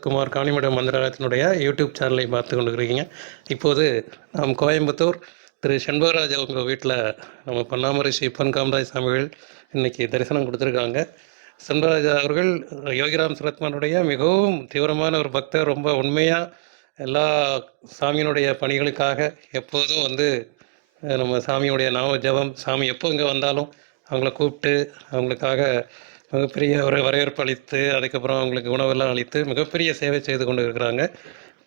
Sarathkumar Kanimadam மந்திராலயத்தினுடைய YouTube சேனலை பார்த்து கொண்டுருக்கீங்க இப்போது நாம் கோயம்புத்தூர் திரு செண்பகராஜ் அவங்க வீட்டில் நம்ம பொன்னாமரிஷி ஸ்ரீ பொன் காமராஜ் சாமிகள் இன்னைக்கு தரிசனம் கொடுத்துருக்காங்க. செண்பகராஜ் அவர்கள் யோகிராம் சரத்குமாருடைய மிகவும் தீவிரமான ஒரு பக்தர் ரொம்ப உண்மையாக எல்லா சாமியினுடைய பணிகளுக்காக எப்போதும் வந்து நம்ம சாமியுடைய நாம ஜபம் சாமி எப்போ இங்கே வந்தாலும் அவங்கள கூப்பிட்டு அவங்களுக்காக மிகப்பெரிய ஒரு வரவேற்பு அளித்து அதுக்கப்புறம் அவங்களுக்கு உணவெல்லாம் அளித்து மிகப்பெரிய சேவை செய்து கொண்டு இருக்கிறாங்க.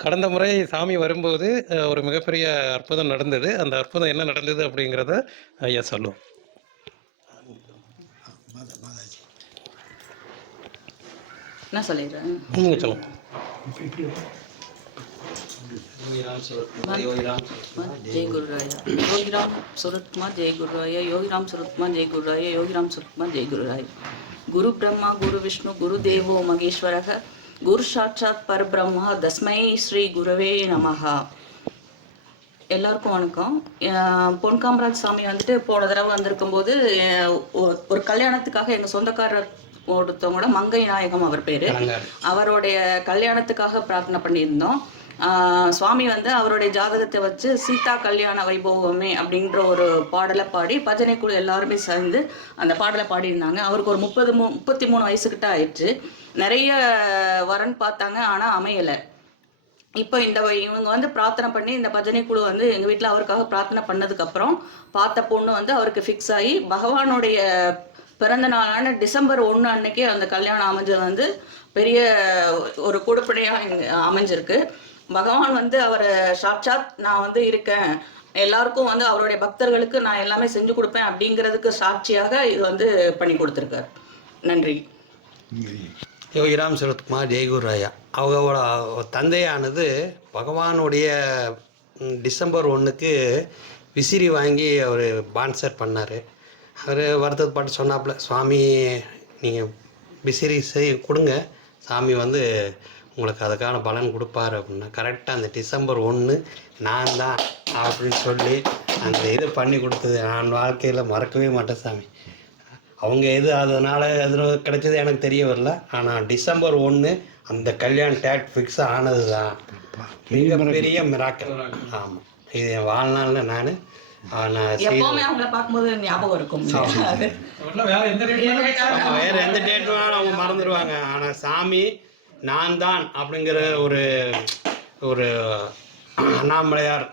கடந்த முறை சாமி வரும்போது ஒரு மிகப்பெரிய அற்புதம் நடந்தது. அந்த அற்புதம் என்ன நடந்தது அப்படிங்கிறத ஐயா சொல்லுவோம். என்ன சொல்லிடுறேன் நீங்கள் சொல்லுங்கள் ஜெய் குருராயா யோகிராம் சுரத்குமார் ஜெய் குருராயா யோகிராம் சுரத்குமார் ஜெய் குருராயா யோகிராம் சுரத்குமார் ஜெய் குருராயா குரு பிரம்மா குரு விஷ்ணு குரு தேவோ மகேஸ்வரக குரு சாட்சாத் பரபிரம்மா தஸ்மை ஸ்ரீ குருவே நமஹா எல்லாருக்கும் வணக்கம். அஹ் பொன் காமராஜ் சாமி வந்துட்டு போன தடவை வந்திருக்கும் போது ஒரு கல்யாணத்துக்காக எங்கள் சொந்தக்காரர் ஒருத்தவங்களோட மங்கை நாயகம் அவர் பேர். அவருடைய கல்யாணத்துக்காக பிரார்த்தனை பண்ணியிருந்தோம். சுவாமி வந்து அவருடைய ஜாதகத்தை வச்சு சீதா கல்யாண வைபவமே அப்படின்ற ஒரு பாடலை பாடி பஜனை குழு எல்லாருமே சேர்ந்து அந்த பாடலை பாடியிருந்தாங்க. அவருக்கு ஒரு முப்பது மூ முப்பத்தி மூணு வயசுக்கிட்ட ஆயிடுச்சு. நிறைய வரன் பார்த்தாங்க ஆனால் அமையலை. இப்போ இந்த இவங்க வந்து பிரார்த்தனை பண்ணி இந்த பஜனை குழு வந்து எங்கள் வீட்டில் அவருக்காக பிரார்த்தனை பண்ணதுக்கப்புறம் பார்த்த பொண்ணு வந்து அவருக்கு ஃபிக்ஸ் ஆகி பகவானுடைய பிறந்த நாளான டிசம்பர் ஒன்று அன்னைக்கு அந்த கல்யாணம் அமைஞ்சது வந்து பெரிய ஒரு கொடுப்படையாக இங்கே அமைஞ்சிருக்கு. பகவான் வந்து அவரை சாட்சாத் நான் வந்து இருக்கேன். எல்லாருக்கும் வந்து அவருடைய பக்தர்களுக்கு நான் எல்லாமே செஞ்சு கொடுப்பேன் அப்படிங்கிறதுக்கு சாட்சியாக இது வந்து பண்ணி கொடுத்துருக்காரு. நன்றி. யோகிராம் சரத்குமார் ஜெயகுரு ராயா. அவங்களோட தந்தையானது பகவானுடைய டிசம்பர் ஒன்றுக்கு விசிறி வாங்கி அவர் பான்சர் பண்ணார். அவர் வருத்தப்பட்டு சொன்னாப்புல சுவாமி நீங்கள் விசிறி செய் கொடுங்க. சாமி வந்து உங்களுக்கு அதுக்கான பலன் கொடுப்பாரு அப்படின்னா கரெக்டாக அந்த டிசம்பர் ஒன்று நான் தான் அப்படின்னு சொல்லி அந்த இது பண்ணி கொடுத்தது நான் வாழ்க்கையில் மறக்கவே மாட்டேன் சாமி. அவங்க எது அதனால் எது கிடைச்சது எனக்கு தெரிய வரல. ஆனால் டிசம்பர் ஒன்று அந்த கல்யாண டேட் ஃபிக்ஸ் ஆனது தான் மிகப்பெரிய மிராக்கல் ஆமாம் இது என் வாழ்நாளில் நான் நான் எப்பவுமே அவங்கள பார்க்கும்போது ஞாபகம் இருக்கும். வேறு எந்த டேட் வேணாலும் அவங்க மறந்துடுவாங்க ஆனால் சாமி நான் தான் அப்படிங்கிற ஒரு ஒரு அண்ணாமலையார்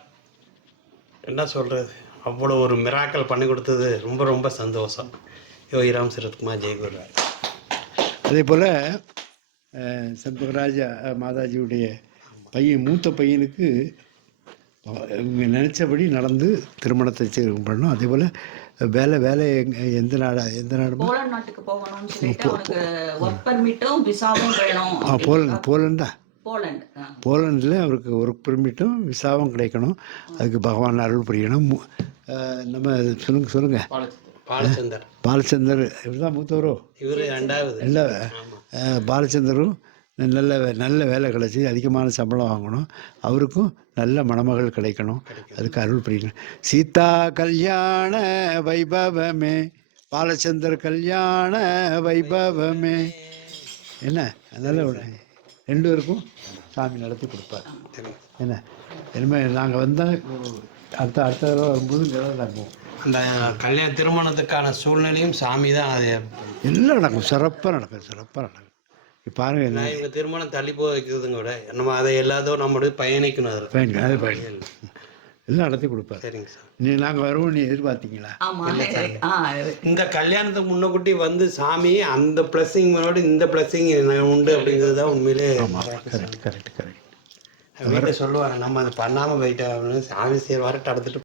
என்ன சொல்கிறது அவ்வளோ ஒரு மிராக்கல் பண்ணி கொடுத்தது. ரொம்ப ரொம்ப சந்தோஷம். யோகிராம் சரத்குமார் ஜெயகுரு அதே போல் சண்முகராஜா மாதாஜியுடைய பையன் மூத்த பையனுக்கு இவங்க நினச்சபடி நடந்து திருமணத்தை செய்து பண்ணோம் அதே போல் வேலை வேலை எங்க- எந்த நாடா எந்த நாடுமா போலந்து நாட்டுக்கு போகணும்னு சொல்லிட்டு போலண்டா போலண்ட் ஆ. போலண்டில் அவருக்கு ஒர்க் பெர்மிட்டும் விசாவும் கிடைக்கணும். அதுக்கு பகவான் அருள் புரியணும். நம்ம சொல்லுங்க சொல்லுங்கள் பாலச்சந்தர். பாலச்சந்தர். இவர் தான் மூத்தவரோ? இவர் ரெண்டாவது. இல்லை பாலச்சந்தரும் நல்ல நல்ல வேலை கிடச்சி அதிகமான சம்பளம் வாங்கணும். அவருக்கும் நல்ல மணமகள் கிடைக்கணும். அதுக்கு அருள் புரியணும் சீதா கல்யாண வைபவமே பாலச்சந்தர் கல்யாண வைபவமே. என்ன? அதனால ஒரு- ரெண்டு பேருக்கும் சாமி நடத்தி கொடுப்பார். என்ன? இனிமேல் நாங்கள் வந்தால் அடுத்த அடுத்த தடவை வரும்போது தான் தங்குவோம். அந்த கல்யாண திருமணத்துக்கான சூழ்நிலையும் சாமி தான் அது. எல்லாம் நடக்கும். சிறப்பாக நடக்கும் சிறப்பாக நடக்கும். பாருங்க என்ன நான் இவங்க திருமணம் தள்ளி போக வைக்கிறதுங்க விட நம்ம அதை எல்லாத்தையும் நம்மளுடைய பயணிக்கணும் அதில் பயன் அது பயன். எல்லாம் நடத்தி கொடுப்பார். சரிங்க சார். நீ நாங்கள் வருவோம் நீ எதிர்பார்த்தீங்களா? ஆமா. ஆ இந்த கல்யாணத்துக்கு முன்னக்கூட்டி வந்து சாமி அந்த பிளஸ்ஸிங்கோட இந்த பிளஸ்ஸிங் உண்டு அப்படிங்கிறது தான் உண்மையிலே கரெக்ட் கரெக்ட் கரெக்ட் வீட்டில் சொல்லுவாங்க நம்ம அதை பண்ணாமல் போயிட்டோம் அப்படின்னு சாமி சேர் வரட்டு அடுத்துட்டு